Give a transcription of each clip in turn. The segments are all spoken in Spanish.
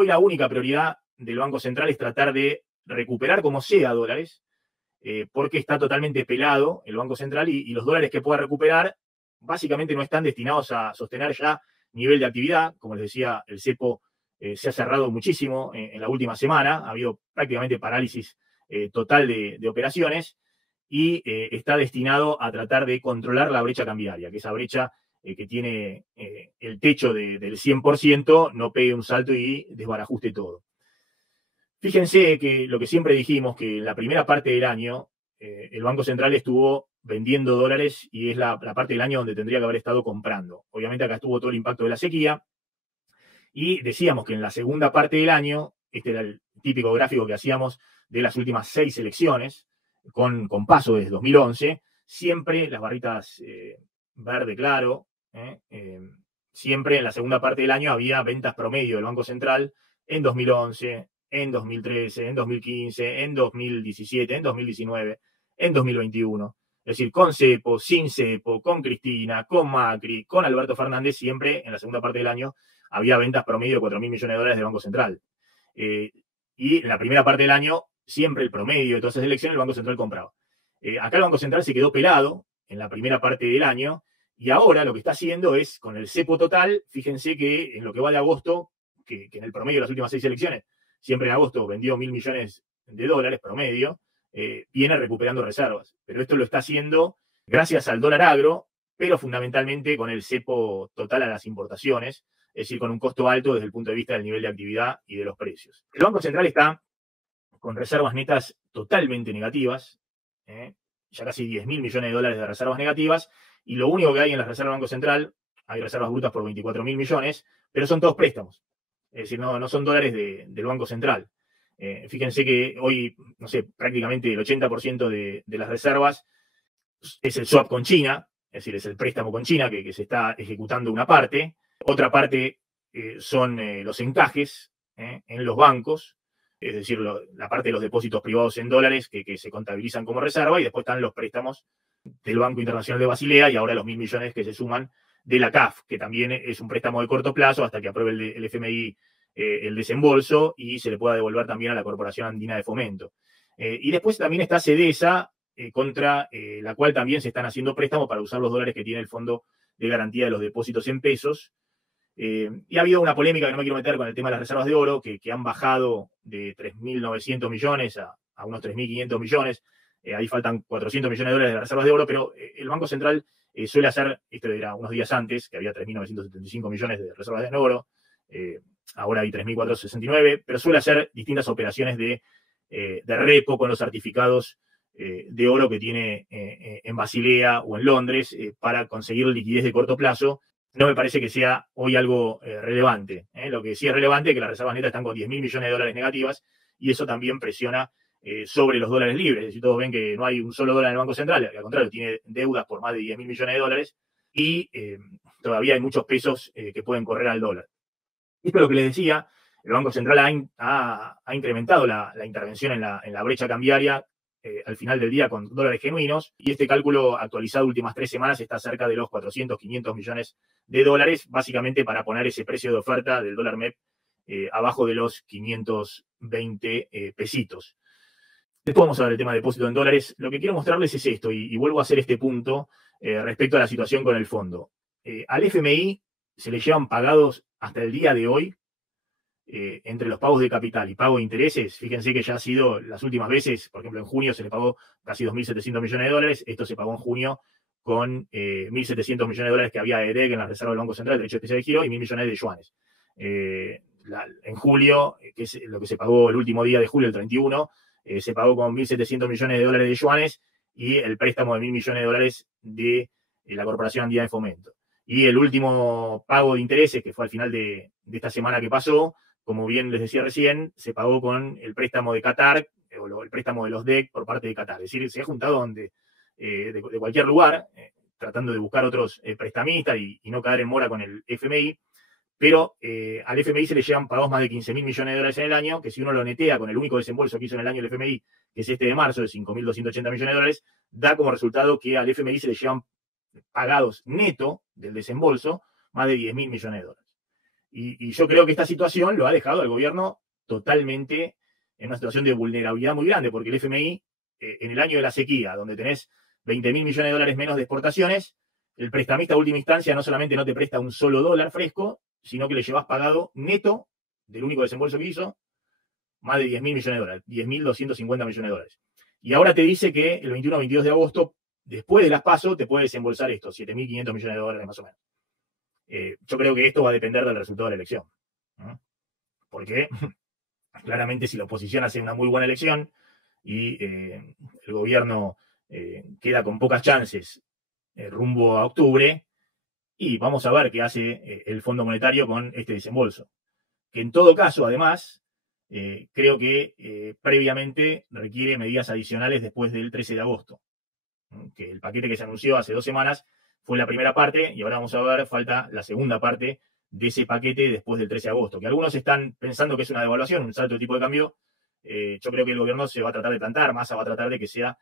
hoy la única prioridad del Banco Central es tratar de recuperar como sea dólares, porque está totalmente pelado el Banco Central y los dólares que pueda recuperar básicamente no están destinados a sostener ya nivel de actividad. Como les decía, el cepo se ha cerrado muchísimo en la última semana, ha habido prácticamente parálisis total de operaciones y está destinado a tratar de controlar la brecha cambiaria, que esa brecha que tiene el techo del 100% no pegue un salto y desbarajuste todo. Fíjense que lo que siempre dijimos, que en la primera parte del año el Banco Central estuvo vendiendo dólares y es la parte del año donde tendría que haber estado comprando. Obviamente acá estuvo todo el impacto de la sequía y decíamos que en la segunda parte del año, este era el típico gráfico que hacíamos de las últimas 6 elecciones, con paso desde 2011, siempre las barritas verde claro, siempre en la segunda parte del año había ventas promedio del Banco Central en 2011, en 2013, en 2015, en 2017, en 2019, en 2021. Es decir, con cepo, sin cepo, con Cristina, con Macri, con Alberto Fernández, siempre en la segunda parte del año había ventas promedio de 4.000 millones de dólares del Banco Central. Y en la primera parte del año, siempre el promedio de todas esas elecciones, el Banco Central compraba. Acá el Banco Central se quedó pelado en la primera parte del año y ahora lo que está haciendo es, con el cepo total, fíjense que en lo que va de agosto, que en el promedio de las últimas 6 elecciones, siempre en agosto vendió 1.000 millones de dólares promedio, viene recuperando reservas. Pero esto lo está haciendo gracias al dólar agro, pero fundamentalmente con el cepo total a las importaciones, es decir, con un costo alto desde el punto de vista del nivel de actividad y de los precios. El Banco Central está con reservas netas totalmente negativas, ya casi 10.000 millones de dólares de reservas negativas, y lo único que hay en las reservas del Banco Central, hay reservas brutas por 24.000 millones, pero son todos préstamos. Es decir, no son dólares del Banco Central. Fíjense que hoy, no sé, prácticamente el 80% de las reservas es el swap con China, es decir, es el préstamo con China que se está ejecutando una parte. Otra parte son los encajes en los bancos, es decir, la parte de los depósitos privados en dólares que se contabilizan como reserva, y después están los préstamos del Banco Internacional de Basilea y ahora los 1.000 millones que se suman de la CAF, que también es un préstamo de corto plazo hasta que apruebe el FMI el desembolso y se le pueda devolver también a la Corporación Andina de Fomento. Y después también está CEDESA, contra la cual también se están haciendo préstamos para usar los dólares que tiene el Fondo de Garantía de los Depósitos en Pesos. Y ha habido una polémica que no me quiero meter con el tema de las reservas de oro, que han bajado de 3.900 millones a unos 3.500 millones. Ahí faltan 400 millones de dólares de reservas de oro, pero el Banco Central suele hacer, esto era unos días antes, que había 3.975 millones de reservas de oro, ahora hay 3.469, pero suele hacer distintas operaciones de repo con los certificados de oro que tiene en Basilea o en Londres para conseguir liquidez de corto plazo. No me parece que sea hoy algo relevante. Lo que sí es relevante es que las reservas netas están con 10.000 millones de dólares negativas y eso también presiona sobre los dólares libres. Es decir, todos ven que no hay un solo dólar en el Banco Central, al contrario, tiene deudas por más de 10.000 millones de dólares y todavía hay muchos pesos que pueden correr al dólar. Esto es lo que les decía, el Banco Central ha incrementado la intervención en la brecha cambiaria al final del día con dólares genuinos, y este cálculo actualizado últimas 3 semanas está cerca de los 400, 500 millones de dólares, básicamente para poner ese precio de oferta del dólar MEP abajo de los 520 pesitos. Después vamos a ver el tema de depósito en dólares. Lo que quiero mostrarles es esto, y vuelvo a hacer este punto respecto a la situación con el fondo. Al FMI se le llevan pagados hasta el día de hoy, entre los pagos de capital y pago de intereses. Fíjense que ya ha sido las últimas veces, por ejemplo, en junio se le pagó casi 2.700 millones de dólares. Esto se pagó en junio con 1.700 millones de dólares que había de DEC en la reserva del Banco Central, derecho especial de giro, y 1.000 millones de yuanes. En julio, que es lo que se pagó el último día de julio, el 31, se pagó con 1.700 millones de dólares de yuanes y el préstamo de 1.000 millones de dólares de la Corporación Andina de Fomento. Y el último pago de intereses, que fue al final de esta semana que pasó, como bien les decía recién, se pagó con el préstamo de Qatar, o el préstamo de los DEC por parte de Qatar. Es decir, se ha juntado de cualquier lugar, tratando de buscar otros prestamistas y no caer en mora con el FMI, pero al FMI se le llevan pagos más de 15.000 millones de dólares en el año, que si uno lo netea con el único desembolso que hizo en el año el FMI, que es este de marzo, de 5.280 millones de dólares, da como resultado que al FMI se le llevan pagados neto del desembolso más de 10.000 millones de dólares. Y yo creo que esta situación lo ha dejado al gobierno totalmente en una situación de vulnerabilidad muy grande, porque el FMI, en el año de la sequía, donde tenés 20.000 millones de dólares menos de exportaciones, el prestamista a última instancia no solamente no te presta un solo dólar fresco, sino que le llevas pagado neto del único desembolso que hizo, más de 10.000 millones de dólares, 10.250 millones de dólares. Y ahora te dice que el 21 o 22 de agosto, después de las PASO, te puede desembolsar esto, 7.500 millones de dólares más o menos. Yo creo que esto va a depender del resultado de la elección, ¿no? Porque claramente si la oposición hace una muy buena elección y el gobierno queda con pocas chances rumbo a octubre, y vamos a ver qué hace el Fondo Monetario con este desembolso. Que en todo caso, además, creo que previamente requiere medidas adicionales después del 13 de agosto. Que el paquete que se anunció hace 2 semanas fue la primera parte y ahora vamos a ver, falta la segunda parte de ese paquete después del 13 de agosto. Que algunos están pensando que es una devaluación, un salto de tipo de cambio. Yo creo que el gobierno se va a tratar de plantar, Massa va a tratar de que sea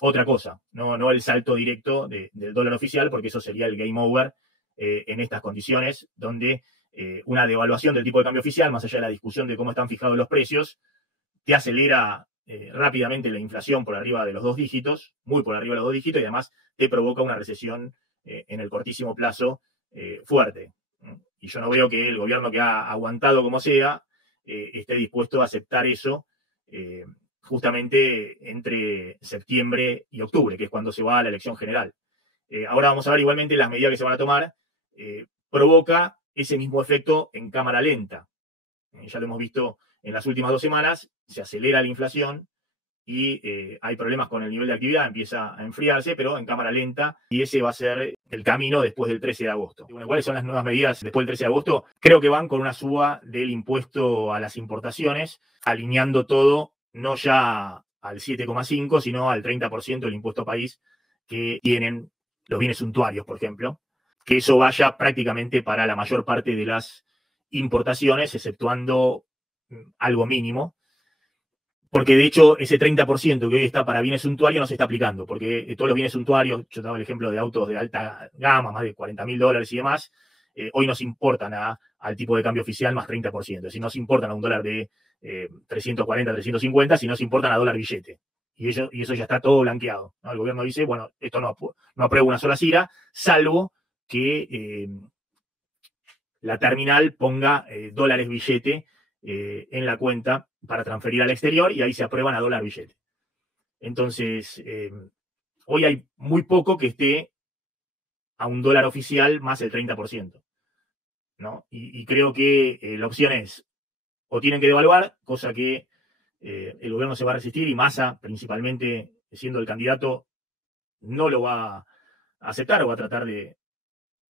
otra cosa, no el salto directo del dólar oficial, porque eso sería el game over en estas condiciones, donde una devaluación del tipo de cambio oficial, más allá de la discusión de cómo están fijados los precios, te acelera rápidamente la inflación por arriba de los 2 dígitos, muy por arriba de los 2 dígitos, y además te provoca una recesión en el cortísimo plazo fuerte. Y yo no veo que el gobierno, que ha aguantado como sea, esté dispuesto a aceptar eso justamente entre septiembre y octubre, que es cuando se va a la elección general. Ahora vamos a ver igualmente las medidas que se van a tomar. Provoca ese mismo efecto en cámara lenta. Ya lo hemos visto en las últimas 2 semanas, se acelera la inflación y hay problemas con el nivel de actividad, empieza a enfriarse, pero en cámara lenta, y ese va a ser el camino después del 13 de agosto. Bueno, ¿cuáles son las nuevas medidas después del 13 de agosto? Creo que van con una suba del impuesto a las importaciones, alineando todo, no ya al 7,5, sino al 30% del impuesto país que tienen los bienes suntuarios, por ejemplo, que eso vaya prácticamente para la mayor parte de las importaciones, exceptuando algo mínimo, porque de hecho ese 30% que hoy está para bienes suntuarios no se está aplicando, porque todos los bienes suntuarios, yo daba el ejemplo de autos de alta gama, más de 40.000 dólares y demás, hoy nos importan al tipo de cambio oficial más 30%, es decir, no se importan a un dólar de 340, 350, sino se importan a dólar billete. Y eso ya está todo blanqueado, ¿no? El gobierno dice, bueno, esto no aprueba una sola CIRA, salvo que la terminal ponga dólares billete en la cuenta para transferir al exterior y ahí se aprueban a dólar billete. Entonces, hoy hay muy poco que esté a un dólar oficial más el 30%, ¿no? Y creo que la opción es, o tienen que devaluar, cosa que el gobierno se va a resistir y Massa, principalmente siendo el candidato, no lo va a aceptar o va a tratar de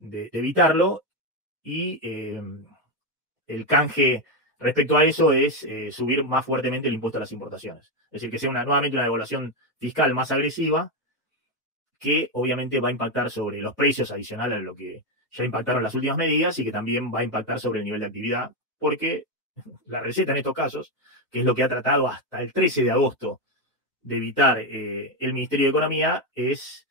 evitarlo, y el canje respecto a eso es subir más fuertemente el impuesto a las importaciones. Es decir, que sea nuevamente una devaluación fiscal más agresiva, que obviamente va a impactar sobre los precios adicionales a lo que ya impactaron las últimas medidas y que también va a impactar sobre el nivel de actividad, porque la receta en estos casos, que es lo que ha tratado hasta el 13 de agosto de evitar el Ministerio de Economía, es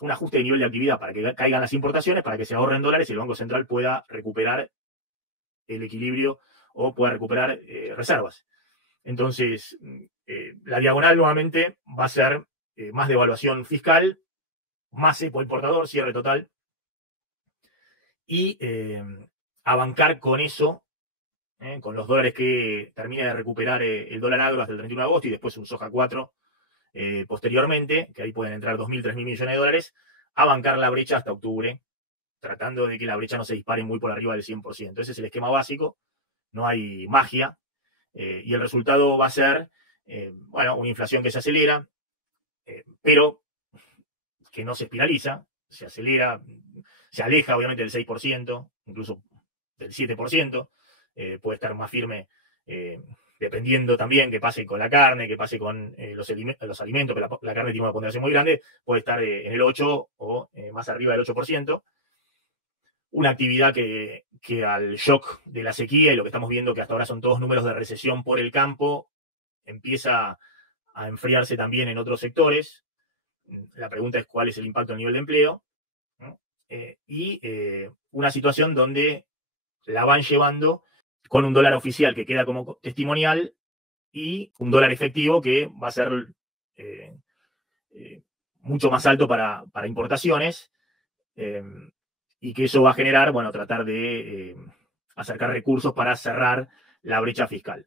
un ajuste de nivel de actividad para que caigan las importaciones, para que se ahorren dólares y el Banco Central pueda recuperar el equilibrio o pueda recuperar reservas. Entonces, la diagonal nuevamente va a ser más devaluación fiscal, más cepo importador, cierre total, y a bancar con eso, con los dólares que termine de recuperar el dólar agro hasta el 31 de agosto y después un soja 4 posteriormente, que ahí pueden entrar 2.000, 3.000 millones de dólares, a bancar la brecha hasta octubre, tratando de que la brecha no se dispare muy por arriba del 100%. Ese es el esquema básico, no hay magia, y el resultado va a ser, bueno, una inflación que se acelera, pero que no se espiraliza, se acelera, se aleja obviamente del 6%, incluso del 7%, puede estar más firme dependiendo también que pase con la carne, que pase con los alimentos, que la carne tiene una ponderación muy grande, puede estar en el 8 o más arriba del 8%. Una actividad que al shock de la sequía y lo que estamos viendo, que hasta ahora son todos números de recesión por el campo, empieza a enfriarse también en otros sectores. La pregunta es cuál es el impacto a nivel de empleo, ¿no? Y una situación donde la van llevando con un dólar oficial que queda como testimonial y un dólar efectivo que va a ser mucho más alto para importaciones, y que eso va a generar, bueno, tratar de acercar recursos para cerrar la brecha fiscal.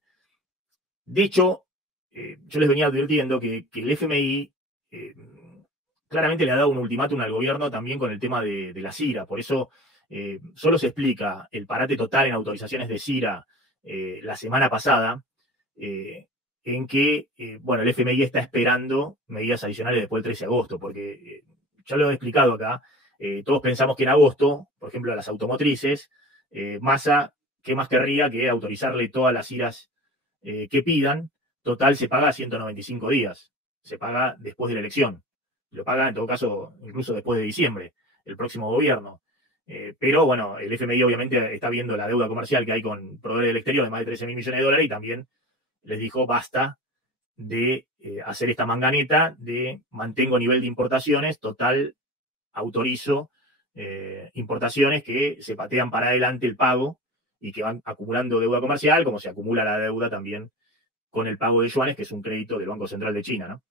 De hecho, yo les venía advirtiendo que el FMI claramente le ha dado un ultimátum al gobierno también con el tema de la CIRA. Por eso solo se explica el parate total en autorizaciones de CIRA la semana pasada, en que, bueno, el FMI está esperando medidas adicionales después del 13 de agosto, porque ya lo he explicado acá, todos pensamos que en agosto, por ejemplo, a las automotrices, Massa, ¿qué más querría que autorizarle todas las CIRAs que pidan? Total, se paga a 195 días, se paga después de la elección, lo paga en todo caso incluso después de diciembre, el próximo gobierno. Pero bueno, el FMI obviamente está viendo la deuda comercial que hay con proveedores del exterior de más de 13.000 millones de dólares y también les dijo basta de hacer esta manganeta de mantengo nivel de importaciones, total autorizo importaciones que se patean para adelante el pago y que van acumulando deuda comercial, como se acumula la deuda también con el pago de yuanes, que es un crédito del Banco Central de China, ¿no?